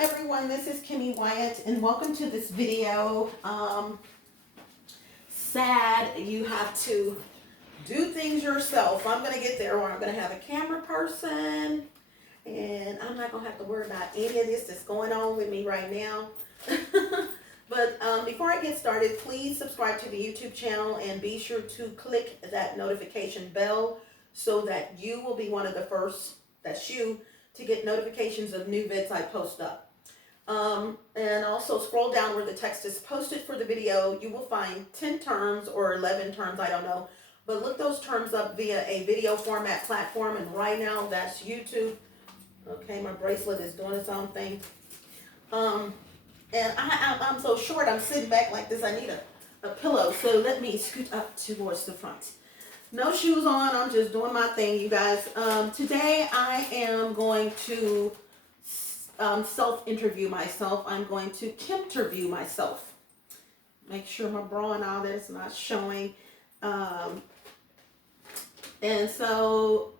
everyone, this is Kimmy Wyatt and welcome to this video. Sad you have to do things yourself. I'm going to get there where I'm going to have a camera person and I'm not going to have to worry about any of this that's going on with me right now. But before I get started, please subscribe to the YouTube channel and be sure to click that notification bell so that you will be one of the first, that's you, to get notifications of new vids I post up. And also scroll down where the text is posted for the video. You will find 10 terms or 11 terms, I don't know. But look those terms up via a video format platform. And right now that's YouTube. Okay, my bracelet is doing its own thing. And I'm so short, I'm sitting back like this. I need a pillow. So let me scoot up towards the front. No shoes on, I'm just doing my thing, you guys. Today I am going to self-interview myself. I'm going to Kim-terview myself. Make sure my bra and all that is not showing. And so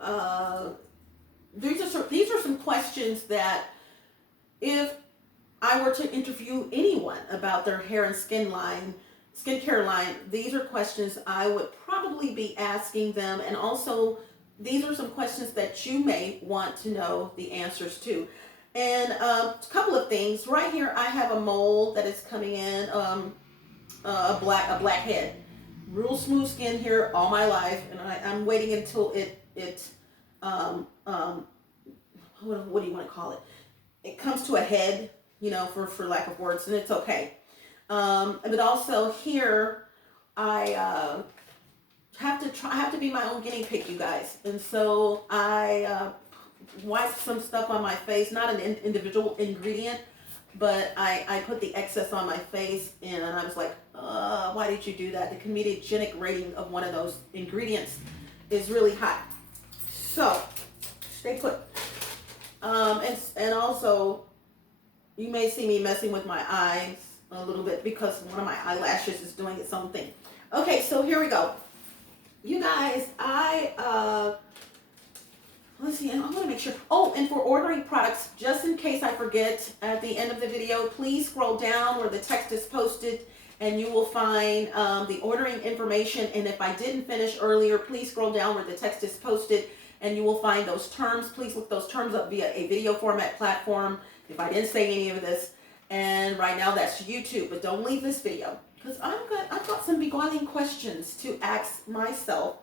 these are some questions that if I were to interview anyone about their hair and skincare line, these are questions I would probably be asking them. And also, these are some questions that you may want to know the answers to. And a couple of things. Right here, I have a mole that is coming in, a blackhead. Real smooth skin here all my life, and I'm waiting until what do you want to call it? It comes to a head, you know, for lack of words, and it's okay. But also here, I have to be my own guinea pig, you guys. And so I wiped some stuff on my face, not an individual ingredient, but I put the excess on my face, and I was like, why did you do that? The comedogenic rating of one of those ingredients is really high. So stay put. And also, you may see me messing with my eyes a little bit because one of my eyelashes is doing its own thing. Okay, so here we go. You guys, let's see, I want to make sure. Oh, and for ordering products, just in case I forget at the end of the video, please scroll down where the text is posted and you will find the ordering information. And if I didn't finish earlier, please scroll down where the text is posted and you will find those terms. Please look those terms up via a video format platform if I didn't say any of this. And right now that's YouTube, but don't leave this video because I've got some beguiling questions to ask myself.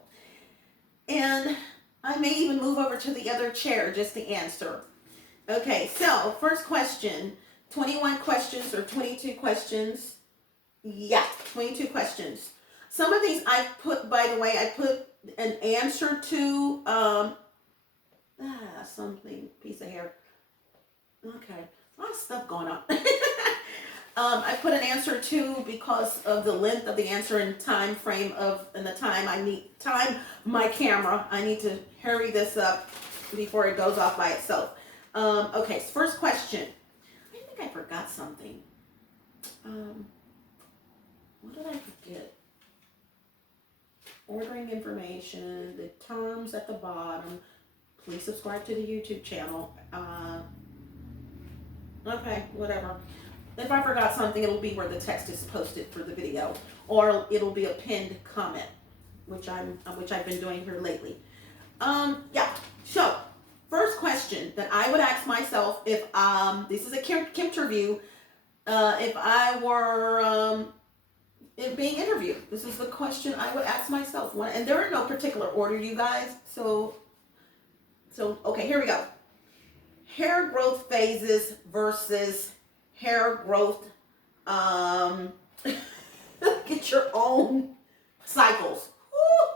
And I may even move over to the other chair just to answer. Okay, so first question, 21 questions or 22 questions. Yeah, 22 questions. Some of these I put, by the way, I put an answer to, something, piece of hair. Okay, a lot of stuff going on. I put an answer to because of the length of the answer and time frame and the time I need, my camera. I need to hurry this up before it goes off by itself. Okay, so first question. I think I forgot something. What did I forget? Ordering information, the terms at the bottom. Please subscribe to the YouTube channel. Okay, whatever. If I forgot something, it'll be where the text is posted for the video, or it'll be a pinned comment, which I've been doing here lately. Yeah. So, first question that I would ask myself if this is a Kim-terview, if I were being interviewed, this is the question I would ask myself. And there are no particular order, you guys. So okay, here we go. Hair growth phases versus hair growth, get your own cycles. Woo!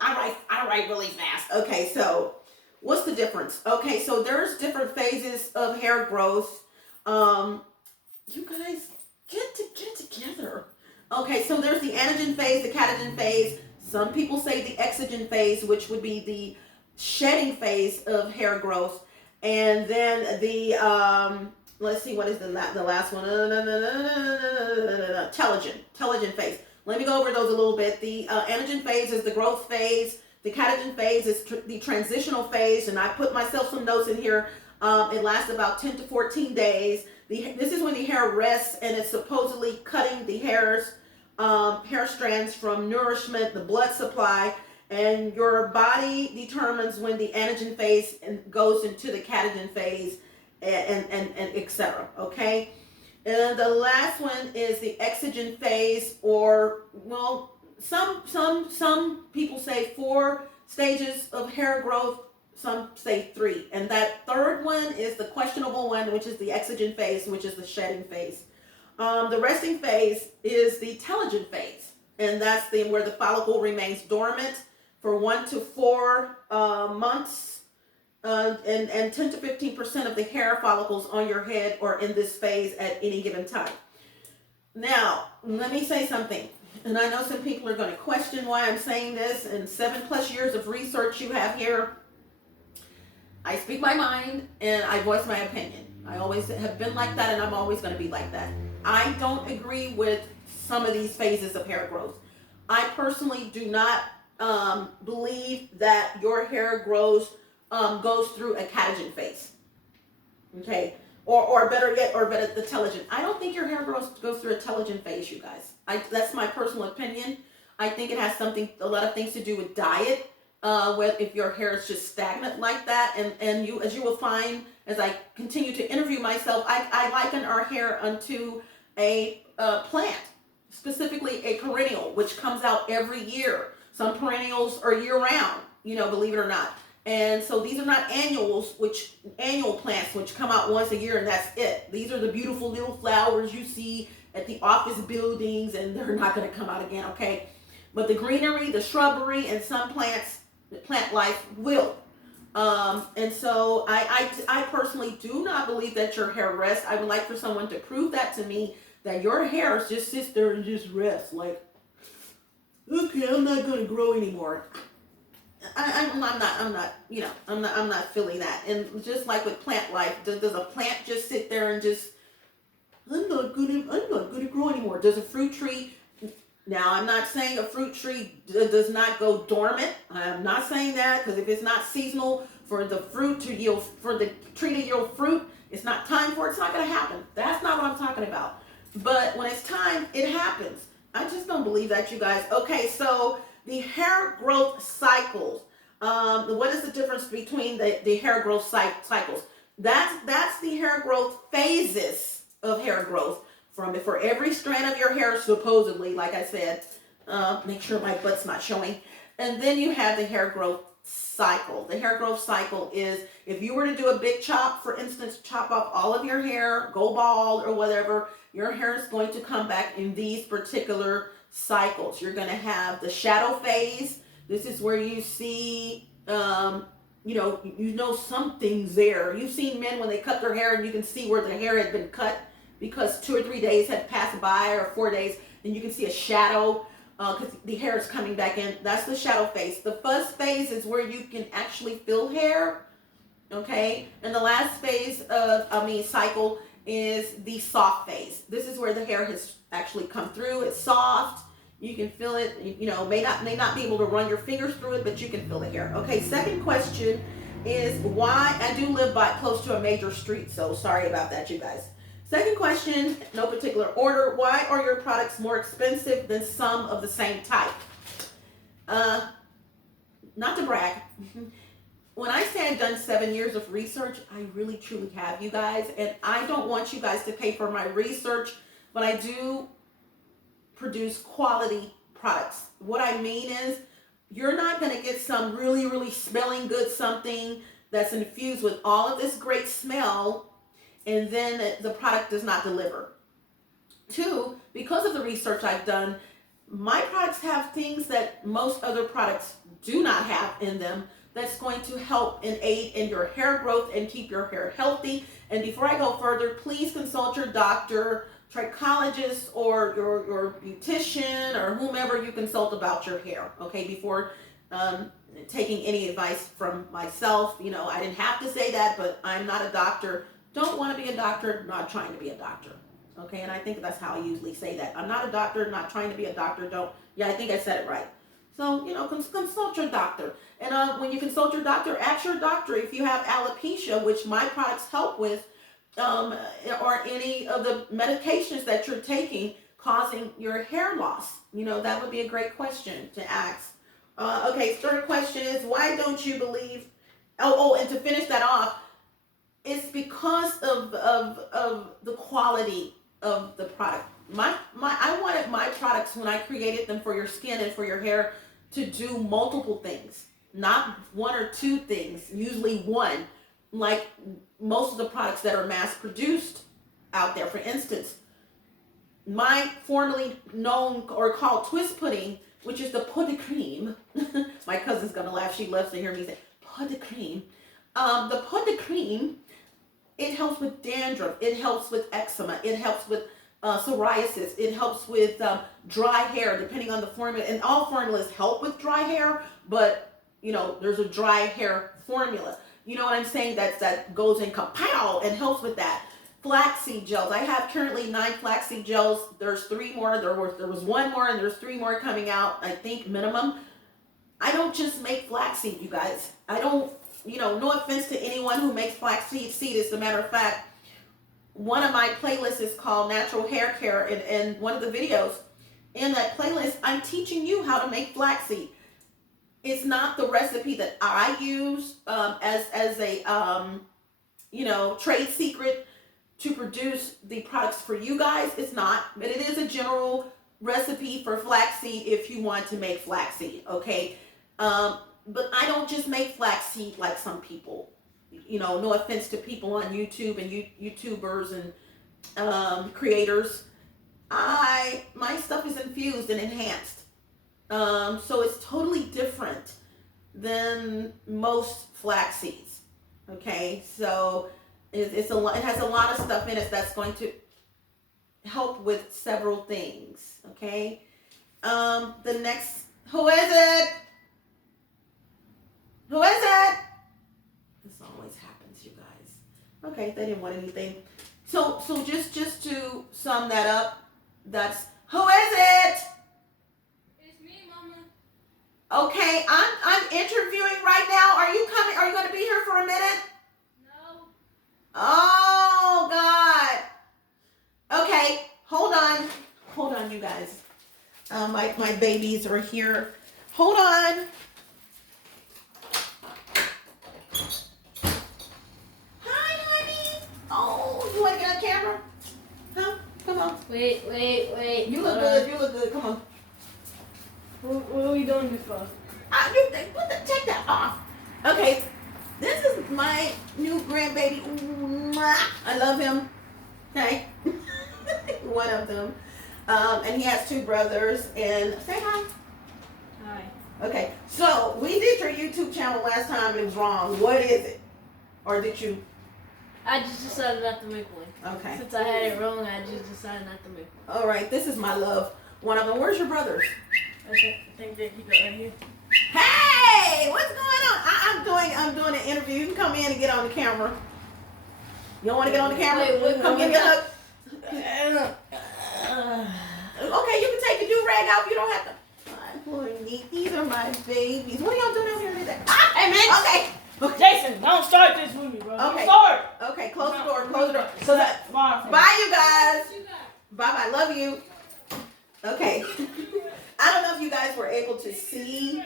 I write really fast. Okay, so what's the difference? Okay, so there's different phases of hair growth. You guys, get together. Okay, so there's the anagen phase, the catagen phase. Some people say the exogen phase, which would be the shedding phase of hair growth. And then the, let's see, what is the last one? Telogen phase. Let me go over those a little bit. The anagen phase is the growth phase. The catagen phase is the transitional phase. And I put myself some notes in here It lasts about 10 to 14 days. This is when the hair rests, and it's supposedly cutting the hair strands from nourishment, the blood supply, and your body determines when the anagen phase goes into the catagen phase, and etc. Okay, and the last one is the exogen phase, or well, some people say 4 stages of hair growth. Some say 3, and that third one is the questionable one, which is the exogen phase, which is the shedding phase. The resting phase is the telogen phase, and that's where the follicle remains dormant for 1 to 4 months, and 10 to 15% of the hair follicles on your head are in this phase at any given time. Now, let me say something, and I know some people are going to question why I'm saying this, and 7+ years of research you have here. I speak my mind and I voice my opinion. I always have been like that, and I'm always going to be like that. I don't agree with some of these phases of hair growth. I personally do not believe that your hair goes through a catagen phase. Okay, or better yet, the telogen. I don't think your hair goes through a telogen phase, you guys. That's my personal opinion. I think it has a lot of things to do with diet. If your hair is just stagnant like that, and as you will find as I continue to interview myself, I liken our hair unto a plant, specifically a perennial, which comes out every year. Some perennials are year round, believe it or not. And so these are not annual plants which come out once a year and that's it. These are the beautiful little flowers you see at the office buildings, and they're not going to come out again, okay? But the greenery, the shrubbery, and some plants, the plant life will. And so I personally do not believe that your hair rests. I would like for someone to prove that to me, that your hair just sits there and just rests. Like, okay, I'm not going to grow anymore. I'm not feeling that. And just like with plant life, does a plant just sit there and just, I'm not gonna grow anymore? Does a fruit tree? Now, I'm not saying a fruit tree does not go dormant. I'm not saying that, because if it's not seasonal for the fruit to yield, for the tree to yield fruit, it's not time for it. It's not going to happen. That's not what I'm talking about. But when it's time, it happens. I just don't believe that, you guys. Okay, so the hair growth cycles. What is the difference between the hair growth cycles? That's the hair growth phases of hair growth. For every strand of your hair, supposedly, like I said, make sure my butt's not showing. And then you have the hair growth cycle. The hair growth cycle is, if you were to do a big chop, for instance, chop off all of your hair, go bald or whatever, your hair is going to come back in these particular cycles. You're going to have the shadow phase. This is where you see, something's there. You've seen men when they cut their hair and you can see where the hair had been cut, because 2 or 3 days had passed by, or 4 days, and you can see a shadow because the hair is coming back in. That's the shadow phase. The fuzz phase is where you can actually feel hair, okay? And the last cycle is the soft phase. This is where the hair has actually come through. It's soft. You can feel it. May not be able to run your fingers through it, but you can feel the hair. Okay, second question is why. I do live close to a major street, so sorry about that, you guys. Second question, no particular order. Why are your products more expensive than some of the same type? Not to brag. When I say I've done 7 years of research, I really truly have, you guys. And I don't want you guys to pay for my research, but I do produce quality products. What I mean is, you're not going to get some really, really smelling good something that's infused with all of this great smell, and then the product does not deliver. 2, because of the research I've done, my products have things that most other products do not have in them that's going to help and aid in your hair growth and keep your hair healthy. And before I go further, please consult your doctor, trichologist, or your beautician, or whomever you consult about your hair, okay, before taking any advice from myself. I didn't have to say that, but I'm not a doctor. Don't want to be a doctor, not trying to be a doctor. Okay, and I think that's how I usually say that. I'm not a doctor, not trying to be a doctor. I think I said it right. So, consult your doctor. And when you consult your doctor, ask your doctor if you have alopecia, which my products help with, or any of the medications that you're taking causing your hair loss. That would be a great question to ask. Okay, third question is, why don't you believe? And to finish that off, it's because of the quality of the product. I wanted my products, when I created them for your skin and for your hair, to do multiple things, not one or two things, usually one, like most of the products that are mass produced out there. For instance, my formerly known or called twist pudding, which is the pot de cream. My cousin's gonna laugh. She loves to hear me say pot de cream. The pot de cream, it helps with dandruff. It helps with eczema. It helps with psoriasis. It helps with dry hair, depending on the formula. And all formulas help with dry hair, but there's a dry hair formula. You know what I'm saying? That goes in kapow and helps with that. Flaxseed gels. I have currently 9 flaxseed gels. There's 3 more. There was 1 more, and there's 3 more coming out, I think, minimum. I don't just make flaxseed, you guys. I don't, no offense to anyone who makes flaxseed seed. As a matter of fact, one of my playlists is called Natural Hair Care, and one of the videos in that playlist, I'm teaching you how to make flaxseed. It's not the recipe that I use as a trade secret to produce the products for you guys. It's not, but it is a general recipe for flaxseed if you want to make flaxseed, okay? But I don't just make flaxseed like some people. No offense to people on YouTube and YouTubers and creators. My stuff is infused and enhanced. So it's totally different than most flax seeds. Okay, so it has a lot of stuff in it that's going to help with several things. Okay, the next, who is it? Who is it? This always happens, you guys. Okay, they didn't want anything. So just to sum that up, that's, who is it? Okay, I'm interviewing right now. Are you coming? Are you going to be here for a minute? No. Oh, God. Okay, hold on, you guys. My babies are here. Hold on. Hi, honey. Oh, you want to get on camera? Huh? Come on. Wait. You look good. Come on. What are we doing this for? Take that off. Okay, this is my new grandbaby. I love him. Okay, one of them. And he has 2 brothers. And say hi. Hi. Okay, so we did your YouTube channel last time. It was wrong. What is it? Or did you? I just decided not to make one. Okay. Since I had it wrong, I just decided not to make one. All right, this is my love. One of them. Where's your brothers? Okay, I think that he got right here. Hey, what's going on? I'm doing an interview. You can come in and get on the camera. You don't want to get on the camera? Come give me a hug. Okay, you can take your do-rag out. You don't have to. My poor neat. These are my babies. What are y'all doing out here today? Hey, man. Okay. Jason, don't start this with me, bro. Okay. Don't start. Okay, close the door. Close the door. So that's fine. Bye, you guys. Bye-bye. Love you. Okay. I don't know if you guys were able to see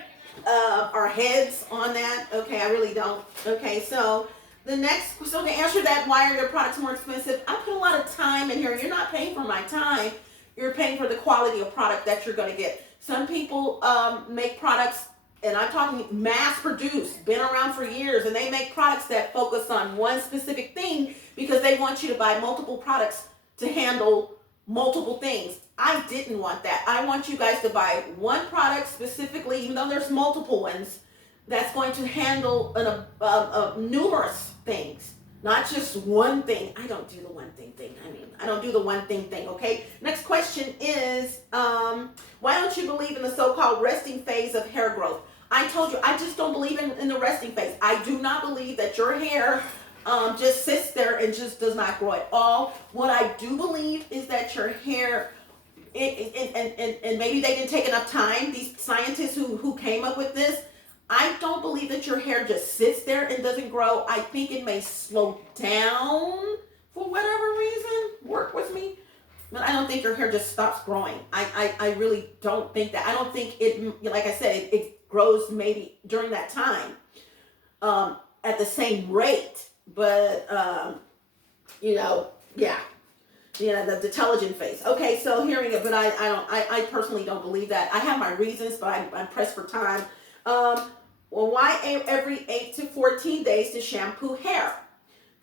our heads on that. Okay, I really don't. Okay, so to answer that, why are your products more expensive? I put a lot of time in here. You're not paying for my time. You're paying for the quality of product that you're going to get. Some people make products, and I'm talking mass produced, been around for years, and they make products that focus on one specific thing because they want you to buy multiple products to handle multiple things. I didn't want that. I want you guys to buy one product specifically, even though there's multiple ones, that's going to handle numerous things, not just one thing. I don't do the one thing. I don't do the one thing, okay? Next question is, why don't you believe in the so-called resting phase of hair growth? I told you, I just don't believe in the resting phase. I do not believe that your hair just sits there and just does not grow at all. What I do believe is that your hair and maybe they didn't take enough time, these scientists who came up with this, I don't believe that your hair just sits there and doesn't grow. I think it may slow down for whatever reason. Work with me. But I don't think your hair just stops growing. I really don't think that. I don't think it, like I said, it grows maybe during that time at the same rate. But, yeah. The intelligent face. Okay, so hearing it, but I personally don't believe that. I have my reasons, but I'm pressed for time. Well, why every 8 to 14 days to shampoo hair?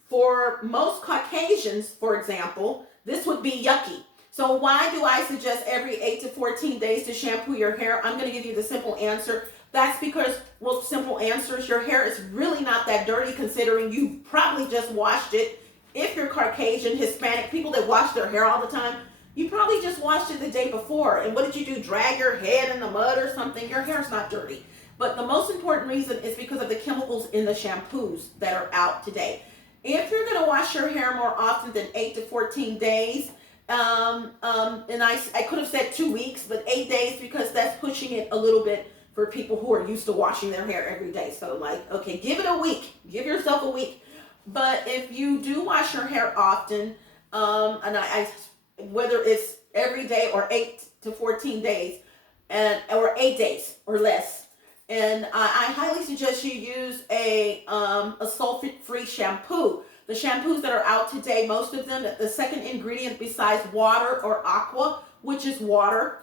For most Caucasians, for example, this would be yucky. So why do I suggest every 8 to 14 days to shampoo your hair? I'm going to give you the simple answer. That's because, well, simple answers, your hair is really not that dirty considering you probably just washed it. If you're Caucasian, Hispanic, people that wash their hair all the time, you probably just washed it the day before. And what did you do? Drag your head in the mud or something? Your hair's not dirty. But the most important reason is because of the chemicals in the shampoos that are out today. If you're going to wash your hair more often than 8 to 14 days, and I could have said 2 weeks, but 8 days because that's pushing it a little bit for people who are used to washing their hair every day. So like, okay, give it a week. Give yourself a week. But if you do wash your hair often, and whether it's every day or 8 to 14 days, or 8 days or less, and I highly suggest you use a sulfate-free shampoo. The shampoos that are out today, most of them, the second ingredient besides water or aqua, which is water,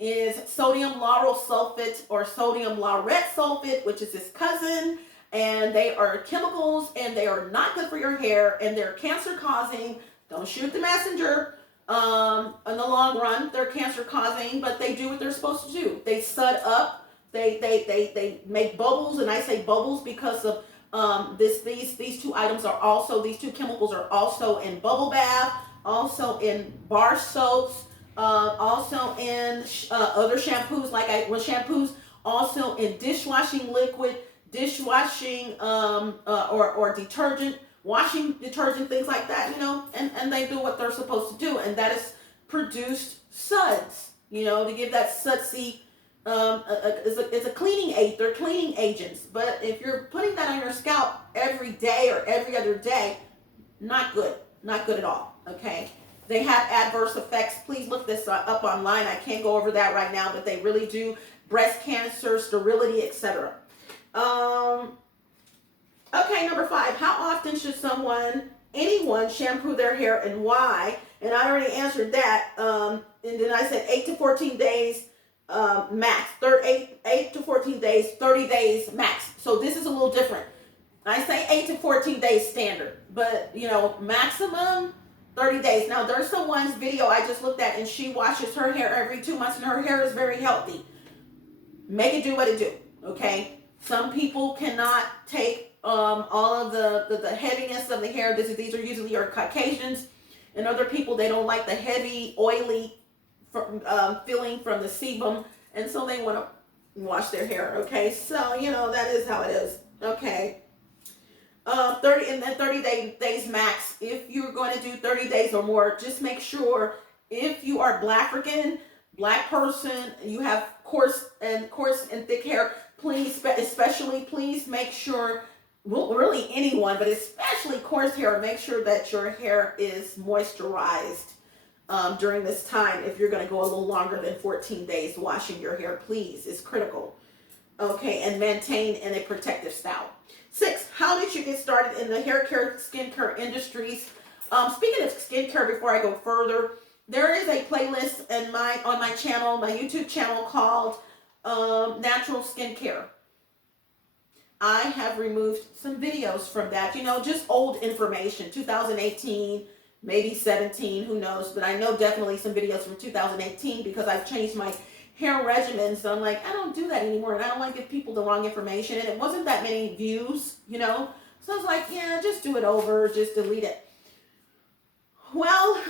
is sodium lauryl sulfate or sodium laurette sulfate, which is its cousin. And they are chemicals, and they are not good for your hair, and they're cancer causing. Don't shoot the messenger. In the long run, they're cancer causing, but they do what they're supposed to do. They sud up. They make bubbles, and I say bubbles because of these two items are also, these two chemicals are also in bubble bath, also in bar soaps, also in other shampoos shampoos, also in dishwashing liquid, dishwashing or detergent, washing detergent, things like that, and they do what they're supposed to do, and that is produced suds, to give that sudsy, it's a cleaning aid. They're cleaning agents. But if you're putting that on your scalp every day or every other day, not good. Not good at all. Okay? They have adverse effects. Please look this up online. I can't go over that right now, but they really do. Breast cancer, sterility, etc. Okay, number 5. How often should anyone shampoo their hair and why? And I already answered that. And then I said 8 to 14 days max. 8 to 14 days, 30 days max. So this is a little different. I say 8 to 14 days standard, but maximum 30 days. Now there's someone's video I just looked at, and she washes her hair every 2 months, and her hair is very healthy. Make it do what it do, okay? Some people cannot take all of the heaviness of the hair. These are usually your Caucasians, and other people, they don't like the heavy, oily feeling from the sebum, and so they want to wash their hair, okay? So, that is how it is, okay? 30 days max. If you're going to do 30 days or more, just make sure if you are black person, you have coarse and thick hair, please make sure, well, really anyone, but especially coarse hair, make sure that your hair is moisturized during this time. If you're going to go a little longer than 14 days washing your hair, please, it's critical. Okay, and maintain in a protective style. 6, how did you get started in the hair care, skincare industries? Speaking of skincare, before I go further, there is a playlist on my channel, my YouTube channel, called Natural Skincare. I have removed some videos from that, just old information, 2018, maybe 17, who knows, but I know definitely some videos from 2018 because I've changed my hair regimen, so I'm like, I don't do that anymore, and I don't want to give people the wrong information, and it wasn't that many views, so I was like, yeah, just do it over, just delete it. Well,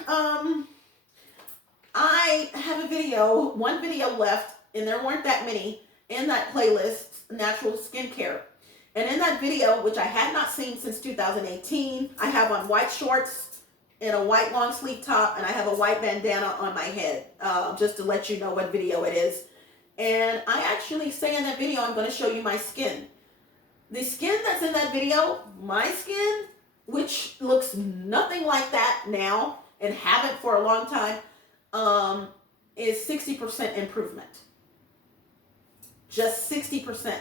I have one video left, and there weren't that many in that playlist, Natural Skincare, and in that video, which I had not seen since 2018, I have on white shorts, in a white long sleeve top, and I have a white bandana on my head, just to let you know what video it is. And I actually say in that video, I'm going to show you my skin. The skin that's in that video, my skin, which looks nothing like that now and haven't for a long time, is 60% improvement. Just 60%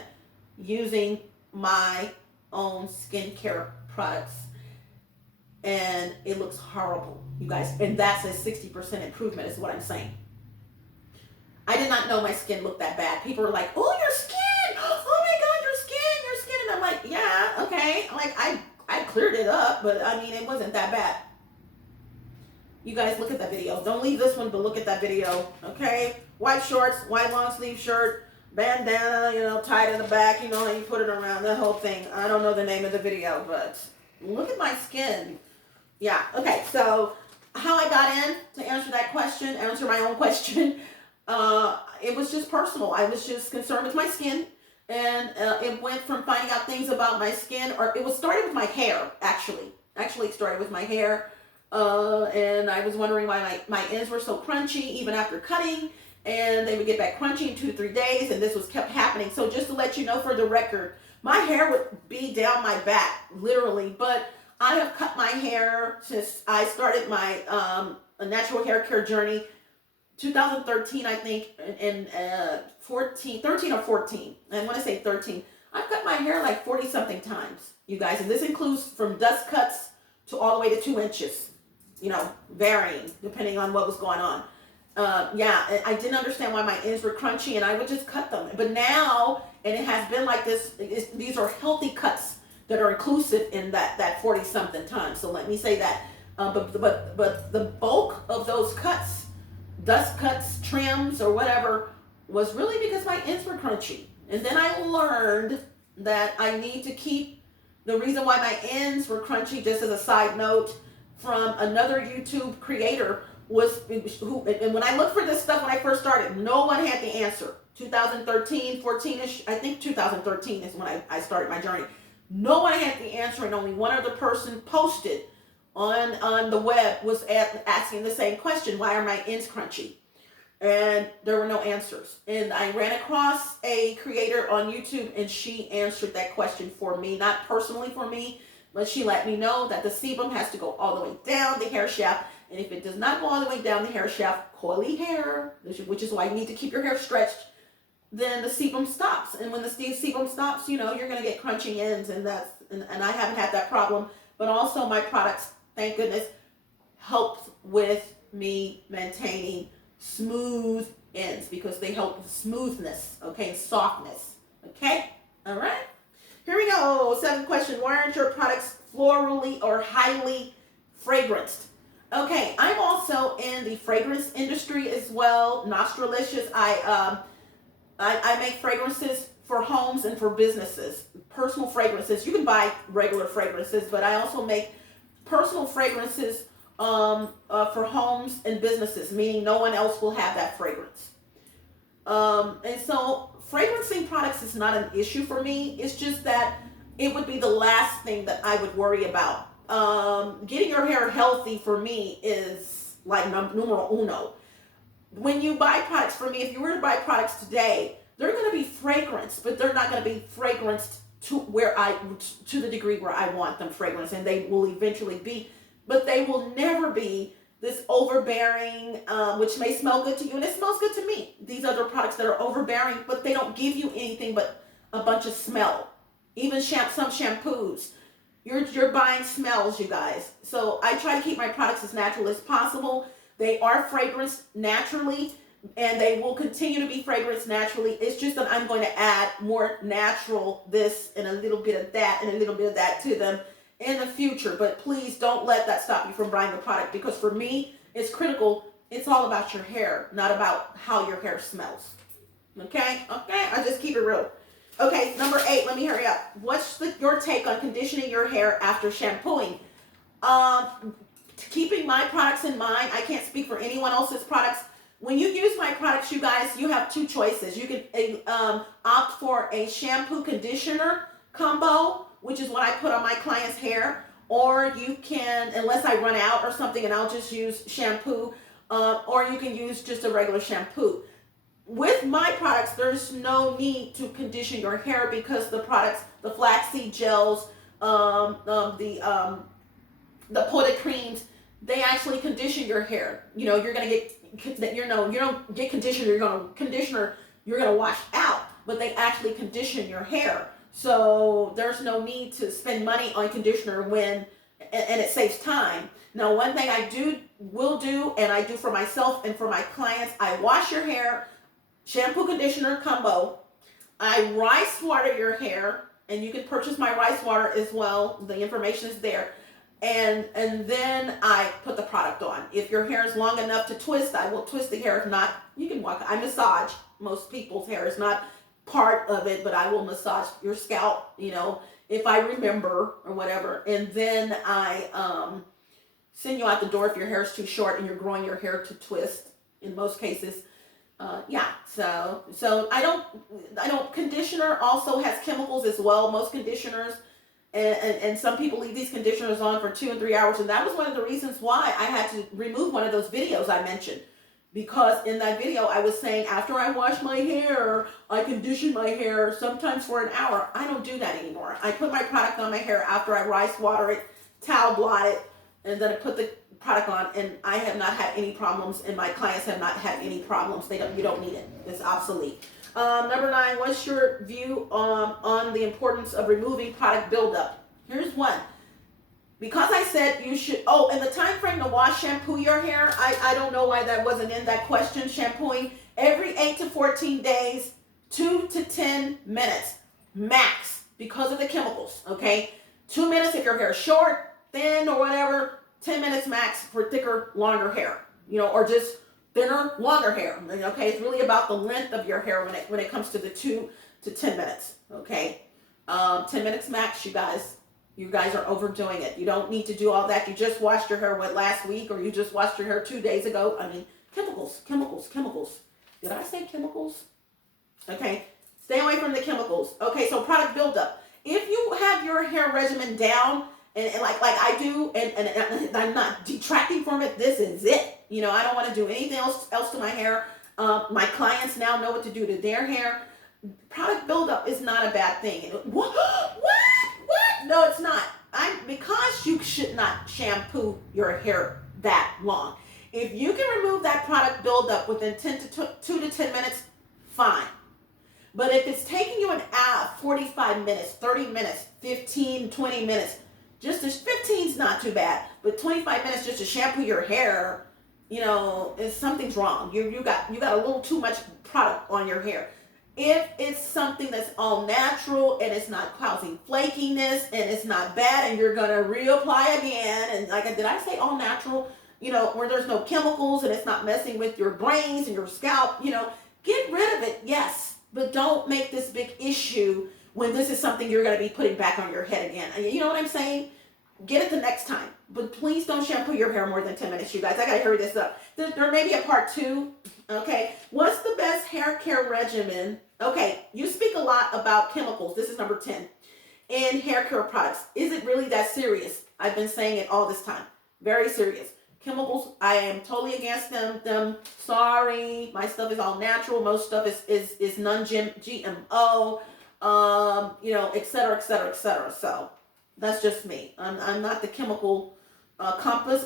using my own skincare products. And it looks horrible, you guys. And that's a 60% improvement is what I'm saying. I did not know my skin looked that bad. People were like, oh, your skin. Oh my God, your skin. And I'm like, yeah, okay. Like I cleared it up, but I mean, it wasn't that bad. You guys look at that video. Don't leave this one, but look at that video, okay? White shorts, white long sleeve shirt, bandana, you know, tied in the back, you know, and you put it around, the whole thing. I don't know the name of the video, but look at my skin. Yeah, okay, so how I got in to answer that question, answer my own question, it was just personal. I was just concerned with my skin, and it went from finding out things about my skin, or it was started with my hair, actually. Actually, it started with my hair, and I was wondering why my ends were so crunchy, even after cutting, and they would get back crunchy in 2 to 3 days, and this was kept happening. So just to let you know for the record, my hair would be down my back, literally, but I have cut my hair since I started my natural hair care journey, 2013, I think, and 13 or 14. I want to say 13. I've cut my hair like 40 something times, you guys, and this includes from dust cuts to all the way to 2 inches, you know, varying depending on what was going on. Yeah, I didn't understand why my ends were crunchy, and I would just cut them. But now, and it has been like this, these are healthy cuts that are inclusive in that 40 something times. So let me say that. But the bulk of those cuts, dust cuts, trims, or whatever, was really because my ends were crunchy. And then I learned that I need to keep the reason why my ends were crunchy, just as a side note, from another YouTube creator was who, and when I looked for this stuff when I first started, no one had the answer. 2013, 14ish, I think 2013 is when I started my journey. No one had the answer, and only one other person posted on the web was asking the same question: why are my ends crunchy? And there were no answers. And I ran across a creator on YouTube, and she answered that question for me, not personally for me, but she let me know that the sebum has to go all the way down the hair shaft. And if it does not go all the way down the hair shaft, coily hair, which is why you need to keep your hair stretched, then the sebum stops. And when the sebum stops, you know, you're going to get crunching ends, and I haven't had that problem. But also my products, thank goodness, helped with me maintaining smooth ends, because they help with smoothness, okay, and softness, okay? All right? Here we go. 7th question. Why aren't your products florally or highly fragranced? Okay, I'm also in the fragrance industry as well. Nostrilicious. I make fragrances for homes and for businesses. Personal fragrances. You can buy regular fragrances, but I also make personal fragrances for homes and businesses, meaning no one else will have that fragrance. And so fragrancing products is not an issue for me. It's just that it would be the last thing that I would worry about. Getting your hair healthy for me is like numero uno. When you buy products from me, if you were to buy products today, they're going to be fragranced, but they're not going to be fragranced to the degree where I want them fragranced, and they will eventually be, but they will never be this overbearing, which may smell good to you, and it smells good to me. These other products that are overbearing, but they don't give you anything but a bunch of smell. Even some shampoos. You're buying smells, you guys. So I try to keep my products as natural as possible. They are fragranced naturally, and they will continue to be fragranced naturally. It's just that I'm going to add more natural this and a little bit of that and a little bit of that to them in the future. But please don't let that stop you from buying the product, because for me, it's critical. It's all about your hair, not about how your hair smells. Okay? Okay? I just keep it real. Okay, number 8, let me hurry up. What's your take on conditioning your hair after shampooing? Keeping my products in mind, I can't speak for anyone else's products. When you use my products, you guys, you have 2 choices. You can opt for a shampoo conditioner combo, which is what I put on my client's hair, or you can, unless I run out or something, and I'll just use shampoo, or you can use just a regular shampoo. With my products, there's no need to condition your hair because the products, the flaxseed gels, the poda creams, they actually condition your hair. You know, you're gonna get, you don't get conditioner. You're gonna wash out, but they actually condition your hair. So there's no need to spend money on conditioner and it saves time. Now, one thing will do, and I do for myself and for my clients, I wash your hair, shampoo, conditioner combo. I rice water your hair, and you can purchase my rice water as well. The information is there. And then I put the product on. If your hair is long enough to twist, I will twist the hair. If not, you can walk. I massage. Most people's hair is not part of it, but I will massage your scalp, if I remember or whatever. And then I send you out the door if your hair is too short and you're growing your hair to twist in most cases. So I don't, conditioner also has chemicals as well. Most conditioners, and some people leave these conditioners on for 2 and 3 hours. And that was one of the reasons why I had to remove one of those videos I mentioned. Because in that video, I was saying after I wash my hair, I condition my hair sometimes for an hour. I don't do that anymore. I put my product on my hair after I rice water it, towel blot it, and then I put the product on, and I have not had any problems, and my clients have not had any problems. You don't need it. It's obsolete. Number 9, what's your view on the importance of removing product buildup? Here's one. Because I said you should, and the time frame to wash, shampoo your hair, I don't know why that wasn't in that question. Shampooing every 8 to 14 days, 2 to 10 minutes max because of the chemicals, okay? 2 minutes if your hair is short, thin, or whatever. 10 minutes max for thicker, longer hair, or just thinner, longer hair. Okay, it's really about the length of your hair when it comes to the 2 to 10 minutes. Okay, 10 minutes max, you guys. You guys are overdoing it. You don't need to do all that. You just washed your hair last week, or you just washed your hair 2 days ago. I mean, chemicals. Did I say chemicals? Okay, stay away from the chemicals. Okay, so product buildup. If you have your hair regimen down, and like I do, and I'm not detracting from it, this is it. I don't want to do anything else to my hair. My clients now know what to do to their hair. Product buildup is not a bad thing. What? No, it's not. Because you should not shampoo your hair that long. If you can remove that product buildup within 2 to 10 minutes, fine. But if it's taking you an hour, 45 minutes, 30 minutes, 15, 20 minutes, just 15 is not too bad, but 25 minutes just to shampoo your hair, something's wrong. You got a little too much product on your hair. If it's something that's all natural and it's not causing flakiness and it's not bad and you're going to reapply again, and did I say all natural? Where there's no chemicals and it's not messing with your brains and your scalp, get rid of it, yes. But don't make this big issue when this is something you're going to be putting back on your head again. You know what I'm saying? Get it the next time. But please don't shampoo your hair more than 10 minutes, you guys. I got to hurry this up. There may be a part 2. Okay. What's the best hair care regimen? Okay. You speak a lot about chemicals. This is number 10. In hair care products. Is it really that serious? I've been saying it all this time. Very serious. Chemicals, I am totally against them. Sorry. My stuff is all natural. Most stuff is non-GMO. Et cetera, et cetera, et cetera. So that's just me. I'm not the chemical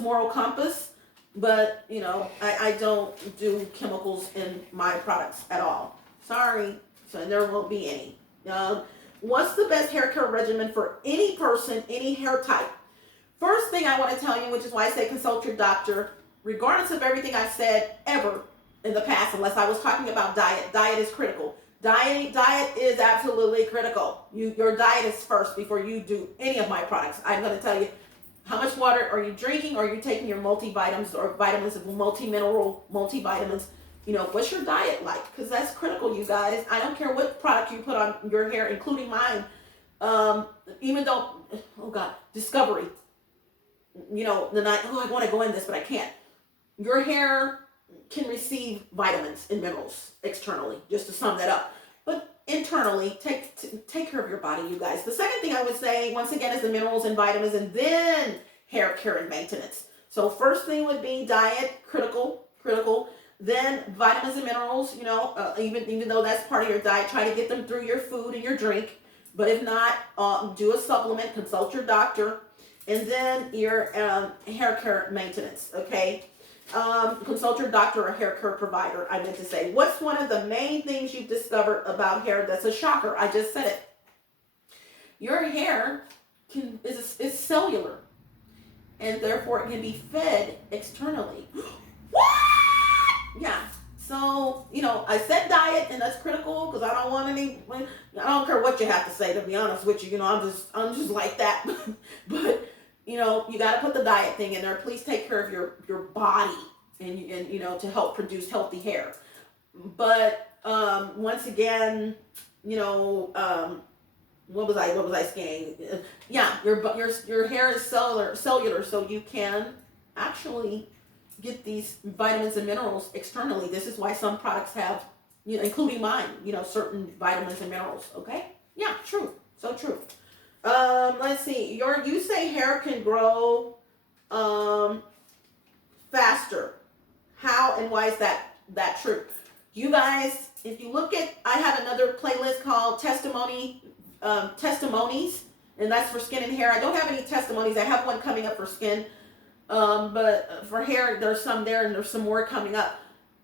moral compass, but I don't do chemicals in my products at all. Sorry. So there won't be any. What's the best hair care regimen for any person, any hair type? First thing I want to tell you, which is why I say consult your doctor, regardless of everything I've said ever in the past, unless I was talking about diet. Diet is critical. Diet is absolutely critical. Your diet is first before you do any of my products. I'm going to tell you how much water are you drinking, or are you taking your multivitamins or vitamins, multi-mineral, multivitamins. What's your diet like? Because that's critical, you guys. I don't care what product you put on your hair, including mine. Even though, Discovery. I want to go in this, but I can't. Your hair can receive vitamins and minerals externally, just to sum that up. But internally, take care of your body, you guys. The second thing I would say, once again, is the minerals and vitamins, and then hair care and maintenance. So first thing would be diet, critical. Then vitamins and minerals, you know, even though that's part of your diet, try to get them through your food and your drink. But if not, do a supplement, consult your doctor, and then your hair care maintenance, okay? Consult your doctor or hair care provider, I meant to say. What's one of the main things you've discovered about hair that's a shocker? I just said it. Your hair is cellular, and therefore it can be fed externally. What? Yeah. So, you know, I said diet, and that's critical because I don't want I don't care what you have to say, to be honest with you. You know, I'm just like that. But, you know, you got to put the diet thing in there. Please take care of your body and you know, to help produce healthy hair. But once again, you know, what was I saying? Yeah, your hair is cellular, so you can actually get these vitamins and minerals externally. This is why some products have, you know, including mine, you know, certain vitamins and minerals. Okay? Yeah, true. So true. Let's see. You say hair can grow faster. How and why is that true? You guys, if you look at, I have another playlist called testimonies, and that's for skin and hair. I don't have any testimonies. I have one coming up for skin. But for hair, there's some there, and there's some more coming up.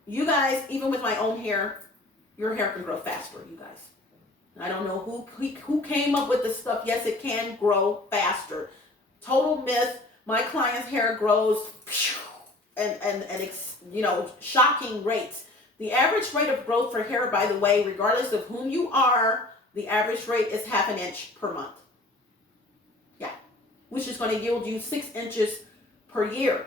You guys, even with my own hair, your hair can grow faster, you guys. I don't know who came up with this stuff. Yes, it can grow faster. Total myth. My client's hair grows and you know, shocking rates. The average rate of growth for hair, by the way, regardless of whom you are, the average rate is 1/2 inch per month. Yeah, which is going to yield you 6 inches per year.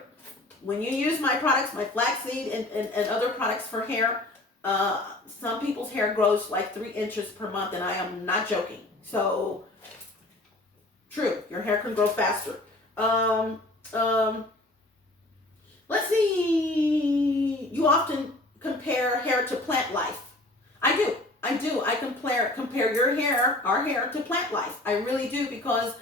When you use my products, my flaxseed and other products for hair, some people's hair grows like 3 inches per month, and I am not joking. So, true, your hair can grow faster. Let's see. You often compare hair to plant life. I do. I compare your hair, our hair, to plant life. I really do, because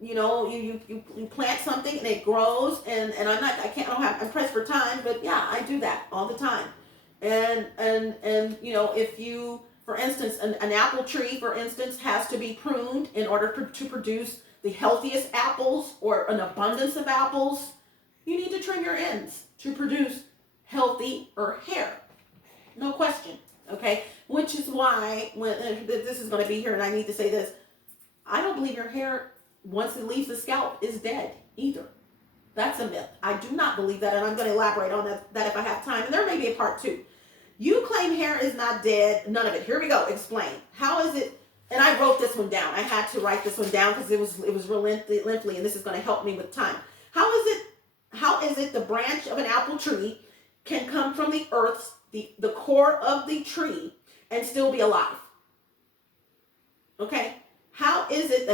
you know, you plant something and it grows, and I'm pressed for time, but yeah, I do that all the time. And you know, if you, for instance, an apple tree, for instance, has to be pruned in order to produce the healthiest apples or an abundance of apples, you need to trim your ends to produce healthier hair. No question. Okay? Which is why, when this is going to be here, and I need to say this, I don't believe your hair, once it leaves the scalp, is dead either. That's a myth. I do not believe that, and I'm going to elaborate on that if I have time, and there may be a part 2. You claim hair is not dead. None of it. Here we go. Explain. How is it? And I wrote this one down. I had to write this one down because it was real lengthy, and this is going to help me with time. How is it the branch of an apple tree can come from the earth, the core of the tree, and still be alive? Okay? How is it that